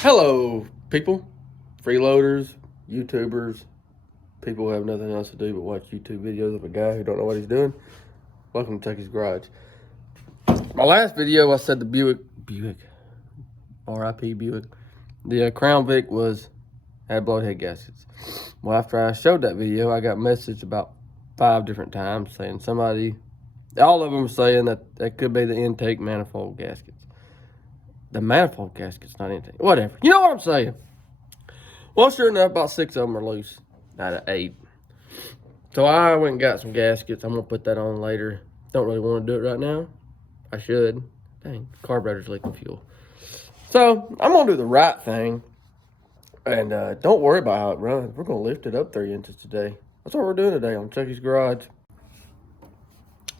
Hello, people, freeloaders, YouTubers, people who have nothing else to do but watch YouTube videos of a guy who don't know what he's doing. Welcome to Chucky's Garage. My last video, I said the Buick, R.I.P. Buick, the Crown Vic had blown head gaskets. Well, after I showed that video, I got messaged about 5 different times saying all of them saying that could be the intake manifold gaskets. The manifold gasket's not intake. Whatever. You know what I'm saying? Well, sure enough, about 6 of them are loose out of 8. So I went and got some gaskets. I'm going to put that on later. Don't really want to do it right now. I should. Dang, carburetor's leaking fuel. So I'm going to do the right thing. And don't worry about how it runs. We're going to lift it up 3 inches today. That's what we're doing today on Chucky's Garage.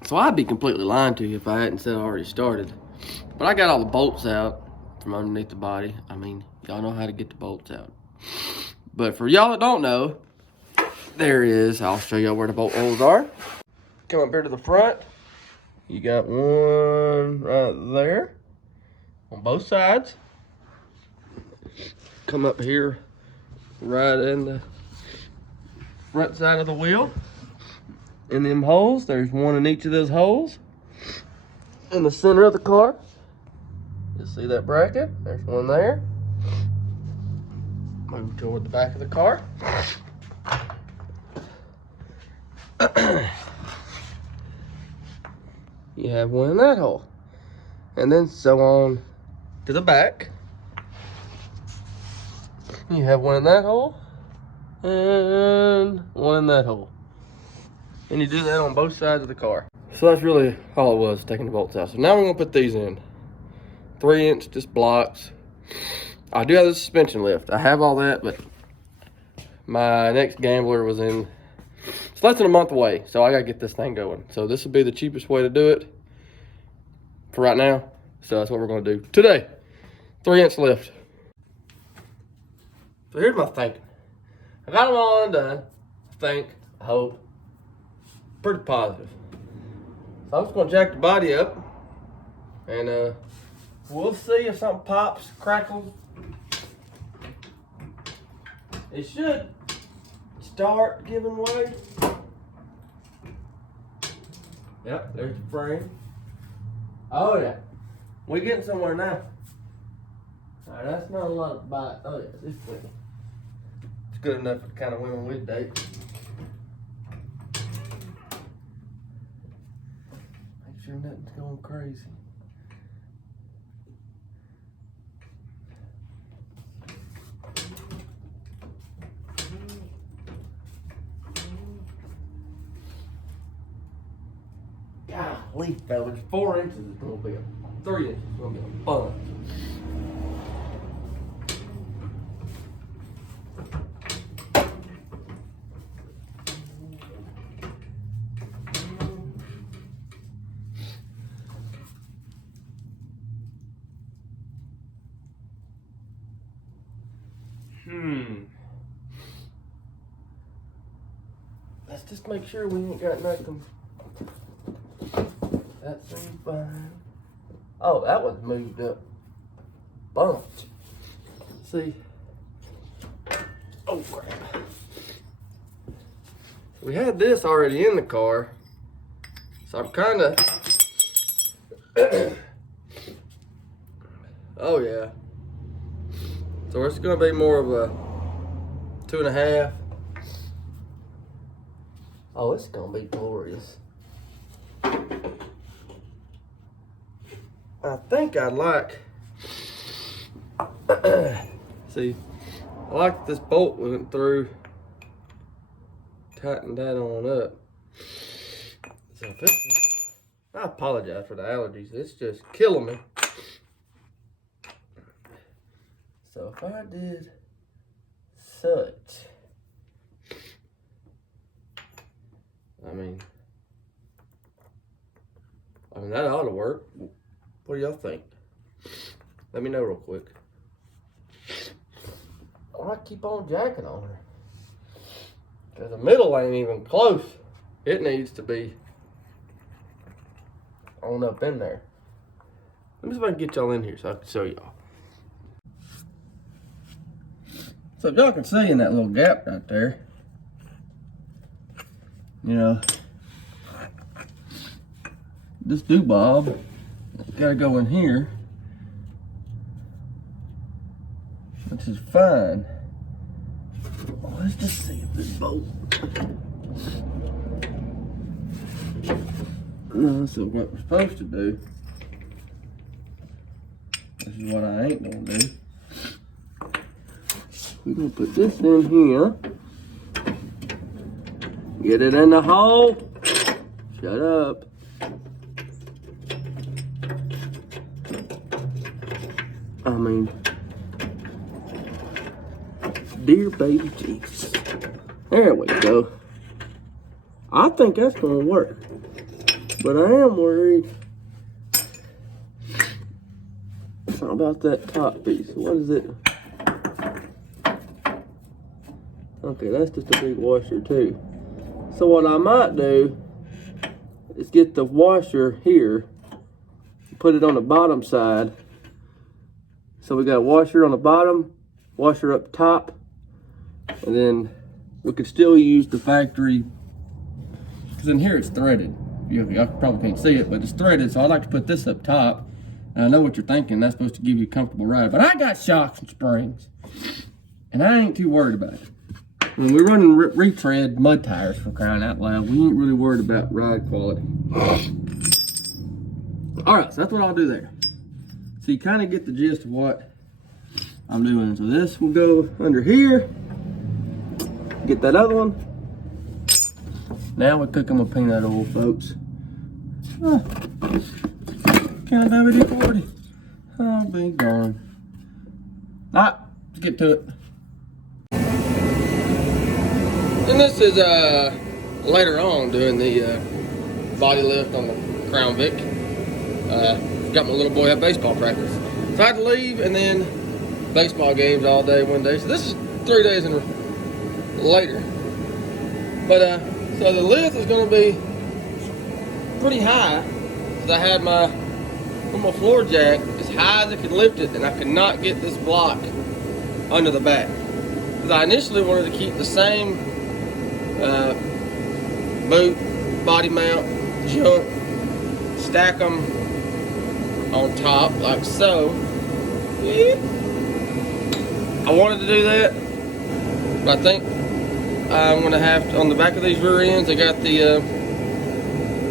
So I'd be completely lying to you if I hadn't said I already started. But I got all the bolts out from underneath the body. I mean, y'all know how to get the bolts out. But for y'all that don't know, there is. I'll show y'all where the bolt holes are. Come up here to the front. You got one right there on both sides. Come up here right in the front side of the wheel. In them holes, there's one in each of those holes. In the center of the car, you'll see that bracket. There's one there. Move toward the back of the car. You have one in that hole. And then so on to the back. You have one in that hole. And one in that hole. And you do that on both sides of the car. So that's really all it was, taking the bolts out. So now we're gonna put these in. 3-inch, just blocks. I do have the suspension lift. I have all that, but my next Gambler was in, it's less than a month away, so I gotta get this thing going. So this will be the cheapest way to do it for right now. So that's what we're gonna do today. 3-inch lift. So here's my thinking. I got them all undone. I hope. Pretty positive. So I'm just gonna jack the body up and we'll see if something pops, crackles. It should start giving way. Yep, there's the frame. Oh yeah, we're getting somewhere now. All right, that's not a lot of bite. Oh yeah, this thing. It's good enough for the kind of women we date. Make sure nothing's going crazy. Golly, fellas, 4 inches is gonna be 3 inches is gonna be a bunch. Let's just make sure we ain't got nothing. That seems fine. Oh, that was moved up. Bunch. See? Oh crap. We had this already in the car. So I'm kinda oh yeah. So it's gonna be more of a 2.5. Oh, it's gonna be glorious. I think I'd like, see, I like this bolt went through, tightened that on up. So if it's, I apologize for the allergies, it's just killing me. So if I did such, I mean that ought to work. What do y'all think? Let me know real quick. Oh, I keep on jacking on her. Because the middle ain't even close. It needs to be on up in there. Let me see if I can get y'all in here so I can show y'all. So if y'all can see in that little gap right there, you know, this doobob gotta go in here, which is fine. Let's just see if this bolt. No, so what we're supposed to do, this is what I ain't gonna do. We're gonna put this in here. Get it in the hole. Shut up. I mean, dear baby Jesus. There we go. I think that's gonna work. But I am worried about that top piece. What is it? Okay, that's just a big washer too. So what I might do is get the washer here, put it on the bottom side. So we got a washer on the bottom, washer up top, and then we could still use the factory, because in here it's threaded. You probably can't see it, but it's threaded, so I like to put this up top. And I know what you're thinking, that's supposed to give you a comfortable ride, but I got shocks and springs, and I ain't too worried about it. When we're running retread mud tires, for crying out loud, we ain't really worried about ride quality. All right, so that's what I'll do there. So you kind of get the gist of what I'm doing. So this will go under here. Get that other one. Now we're cooking with peanut oil, folks. Can't WD-40. I'll be gone. All right, let's get to it. And this is later on doing the body lift on the Crown Vic. Got my little boy at baseball practice. So I had to leave, and then baseball games all day one day. So this is 3 days later. But so the lift is going to be pretty high, because I had my floor jack as high as I could lift it, and I could not get this block under the back. Because I initially wanted to keep the same boot, body mount, junk, stack them on top like so. I wanted to do that, but I think I'm going to have to, on the back of these rear ends, I got the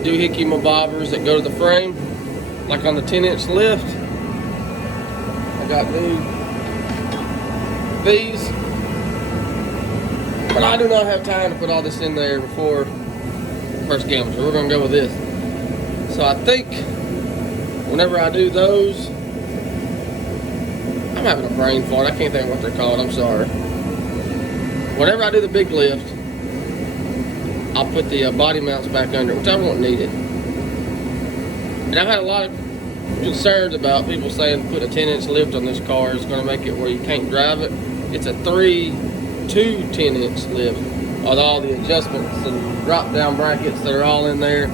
doohickey bobbers that go to the frame, like on the 10-inch lift. I got these, but I do not have time to put all this in there before first game, so we're going to go with this. So I think whenever I do those, I'm having a brain fart. I can't think of what they're called. I'm sorry. Whenever I do the big lift, I'll put the body mounts back under, which I won't need it. And I've had a lot of concerns about people saying put a 10-inch lift on this car. It's going to make it where you can't drive it. It's a 2 10-inch lift with all the adjustments and drop-down brackets that are all in there.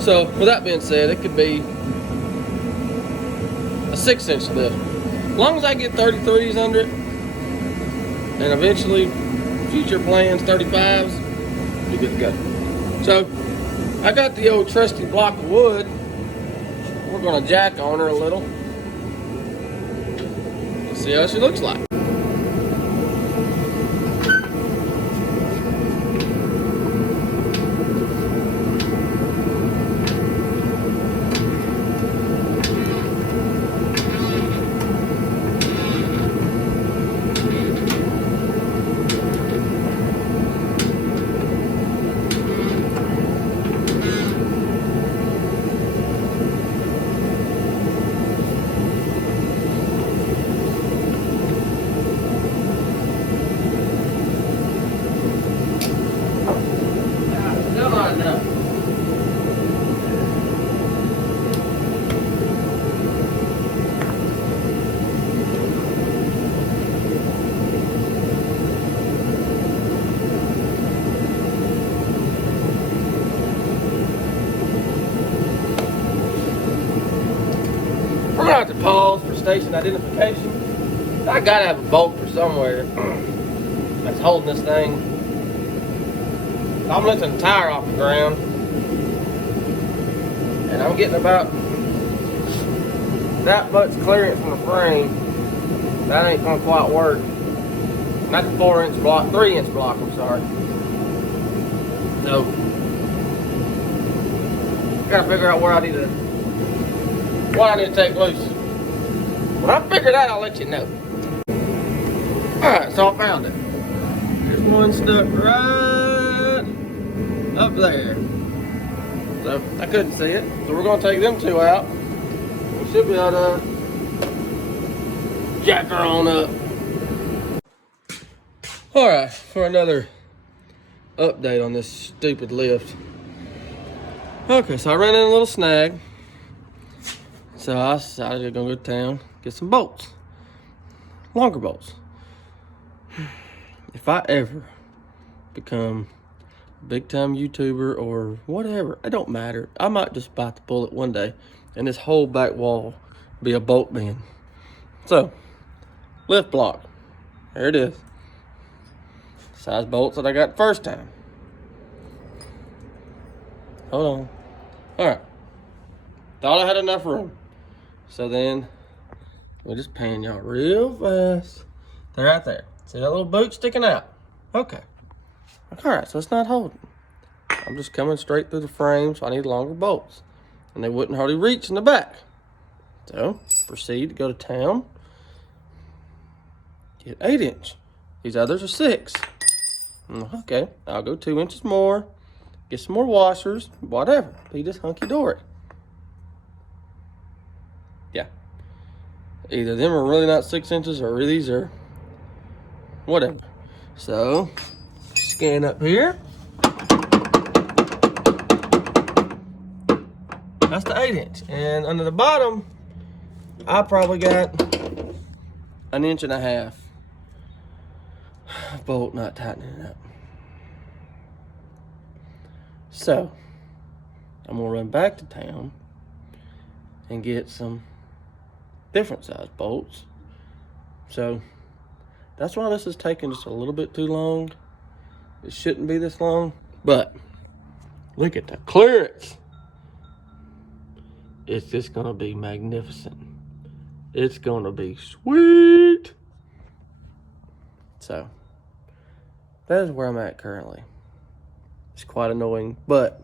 So, with that being said, it could be a 6-inch lift. As long as I get 33s under it, and eventually future plans 35s, we're good to go. So I got the old trusty block of wood. We're gonna jack on her a little. Let's see how she looks like. We're gonna have to pause for station identification. I gotta have a bolt for somewhere that's holding this thing. I'm lifting the tire off the ground, and I'm getting about that much clearance from the frame. That ain't gonna quite work. Not the 4-inch block, 3-inch block, I'm sorry. So, gotta figure out what I need to take loose. When I figure it out, I'll let you know. Alright, so I found it. There's one stuck right up there. So, I couldn't see it. So we're gonna take them two out. We should be able to jack her on up. Alright, for another update on this stupid lift. Okay, so I ran in a little snag. So I decided to go to town, get some bolts. Longer bolts. If I ever become a big time YouTuber or whatever, it don't matter. I might just bite the bullet one day and this whole back wall be a bolt bin. So, lift block. There it is. Size bolts that I got the first time. Hold on. Alright. Thought I had enough room. So then, we'll just pan y'all real fast. They're right there. See that little boot sticking out? Okay. Alright, so it's not holding. I'm just coming straight through the frame, so I need longer bolts. And they wouldn't hardly reach in the back. So, proceed to go to town. Get 8-inch. These others are 6. Okay, I'll go 2 inches more. Get some more washers, whatever. Be just hunky-dory. Yeah. Either them are really not 6 inches or these are whatever. So, scan up here. That's the 8-inch. And under the bottom, I probably got 1.5 inches. Bolt not tightening it up. So, I'm gonna run back to town and get some different size bolts. So, that's why this is taking just a little bit too long. It shouldn't be this long, but look at the clearance. It's just gonna be magnificent. It's gonna be sweet. So, that is where I'm at currently. It's quite annoying, but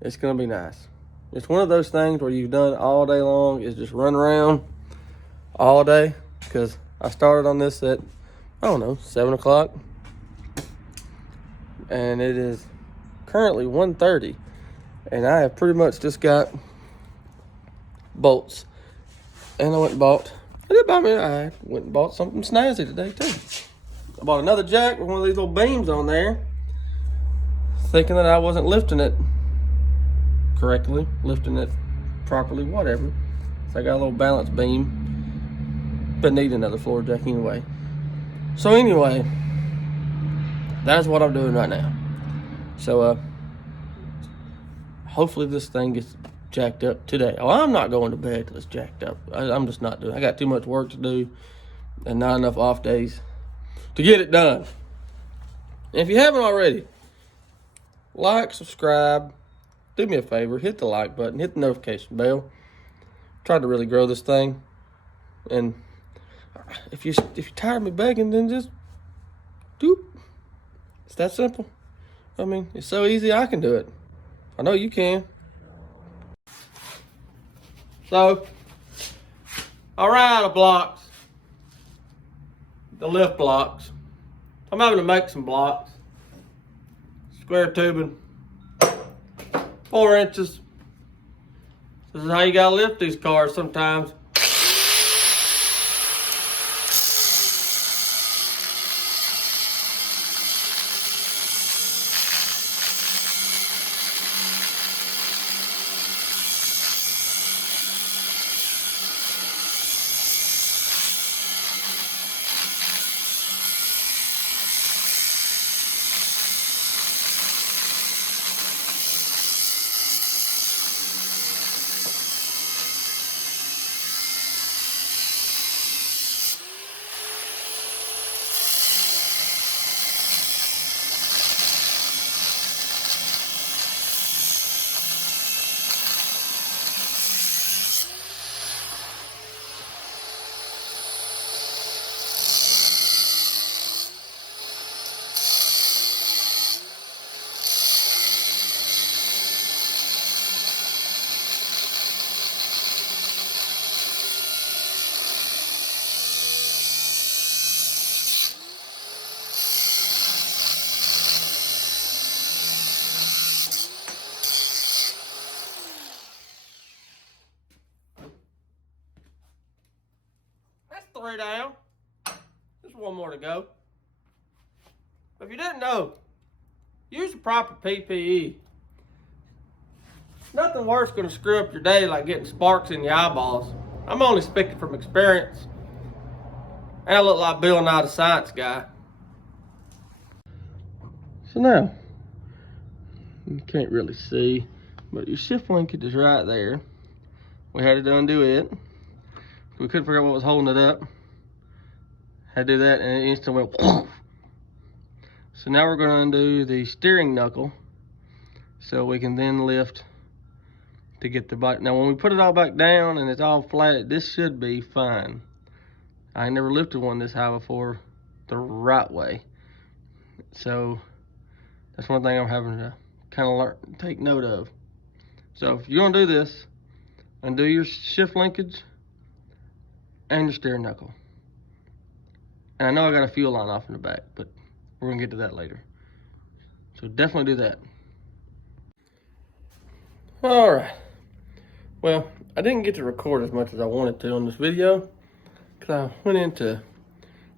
it's gonna be nice. It's one of those things where you've done all day long is just run around all day, because I started on this at, I don't know, 7 o'clock. And it is currently 1:30. And I have pretty much just got bolts. And I went and bought, I went and bought something snazzy today too. I bought another jack with one of these little beams on there, thinking that I wasn't lifting it correctly, lifting it properly, whatever. So I got a little balance beam, but need another floor jack anyway. So anyway, that's what I'm doing right now. So hopefully this thing gets jacked up today. Oh, I'm not going to bed till it's jacked up. I'm just not doing it. I got too much work to do and not enough off days to get it done. And if you haven't already, like, subscribe, do me a favor, hit the like button, hit the notification bell. Try to really grow this thing. And if you're tired of me begging, then just doop. It's that simple. I mean, it's so easy, I can do it. I know you can. So, I ran out of blocks. The lift blocks. I'm having to make some blocks. Square tubing. 4 inches. This is how you gotta lift these cars sometimes. 3 down. Just one more to go. But if you didn't know, use the proper PPE. Nothing worse going to screw up your day like getting sparks in your eyeballs. I'm only speaking from experience. And I look like Bill Nye the Science Guy. So now, you can't really see, but your shift linkage is right there. We had to undo it. We couldn't figure out what was holding it up. Had to do that and it instantly went. So now we're going to undo the steering knuckle so we can then lift to get the bike. Now when we put it all back down and it's all flat, this should be fine. I ain't never lifted one this high before the right way. So that's one thing I'm having to kind of take note of. So if you're gonna do this, undo your shift linkage and your steering knuckle. And I know I got a fuel line off in the back, but we're gonna get to that later. So definitely do that. All right. Well, I didn't get to record as much as I wanted to on this video because I went into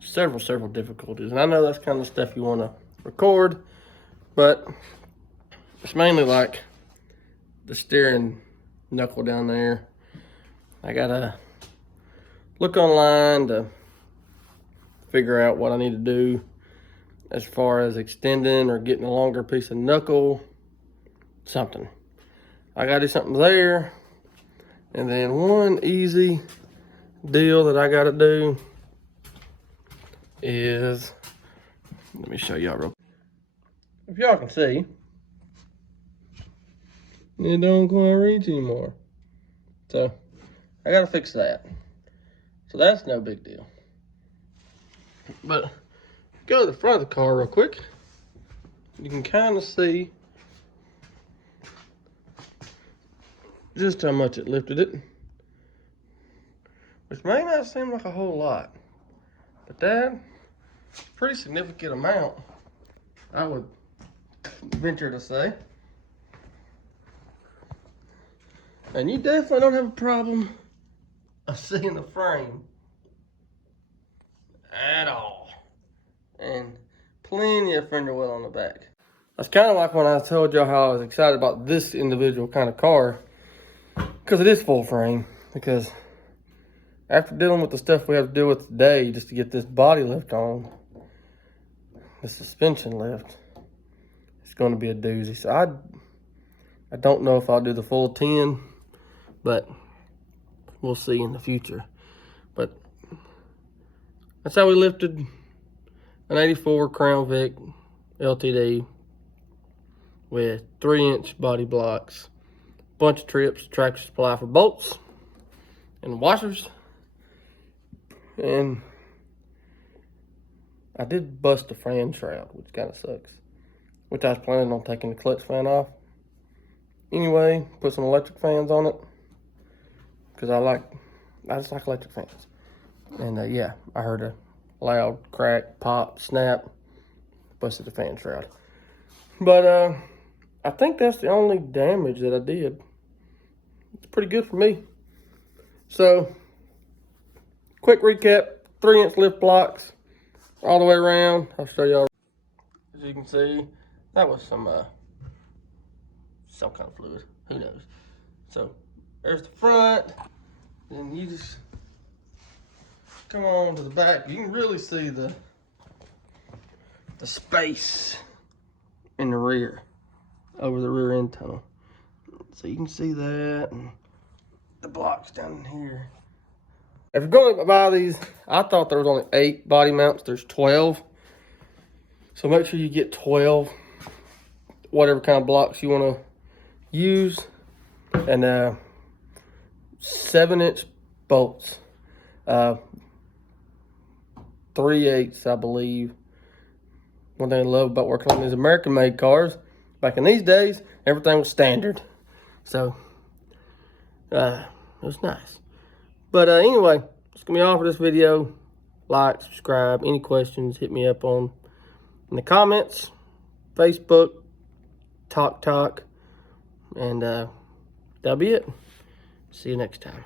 several difficulties. And I know that's kind of stuff you want to record, but it's mainly like the steering knuckle down there. I gotta look online to figure out what I need to do as far as extending or getting a longer piece of knuckle, something. I gotta do something there. And then one easy deal that I gotta do is, let me show y'all real quick. If y'all can see, it don't quite reach anymore. So I gotta fix that. So that's no big deal. But go to the front of the car real quick. You can kind of see just how much it lifted it, which may not seem like a whole lot, but that's a pretty significant amount, I would venture to say. And you definitely don't have a problem of seeing the frame at all, and plenty of fender well on the back. That's kind of like when I told y'all how I was excited about this individual kind of car, because it is full frame. Because after dealing with the stuff we have to deal with today just to get this body lift on, the suspension lift, it's going to be a doozy. So I don't know if I'll do the full 10, but we'll see in the future. But that's how we lifted an 84 Crown Vic LTD with 3-inch body blocks, bunch of trips, tractor supply for bolts and washers. And I did bust the fan shroud, which kind of sucks, which I was planning on taking the clutch fan off anyway, put some electric fans on it, because I just like electric fans. And yeah, I heard a loud crack, pop, snap, busted the fan shroud. But I think that's the only damage that I did. It's pretty good for me. So, quick recap, 3-inch lift blocks all the way around. I'll show y'all. As you can see, that was some kind of fluid, who knows. So, there's the front, then you just come on to the back. You can really see the space in the rear, over the rear end tunnel. So you can see that, and the blocks down in here. If you're going to buy these, I thought there was only 8 body mounts. There's 12. So make sure you get 12, whatever kind of blocks you want to use. And 7-inch bolts. 3/8, I believe. One thing I love about working on these American-made cars, back in these days, everything was standard. So, it was nice. But anyway, that's going to be all for this video. Like, subscribe. Any questions, hit me up in the comments, Facebook, Talk. And that'll be it. See you next time.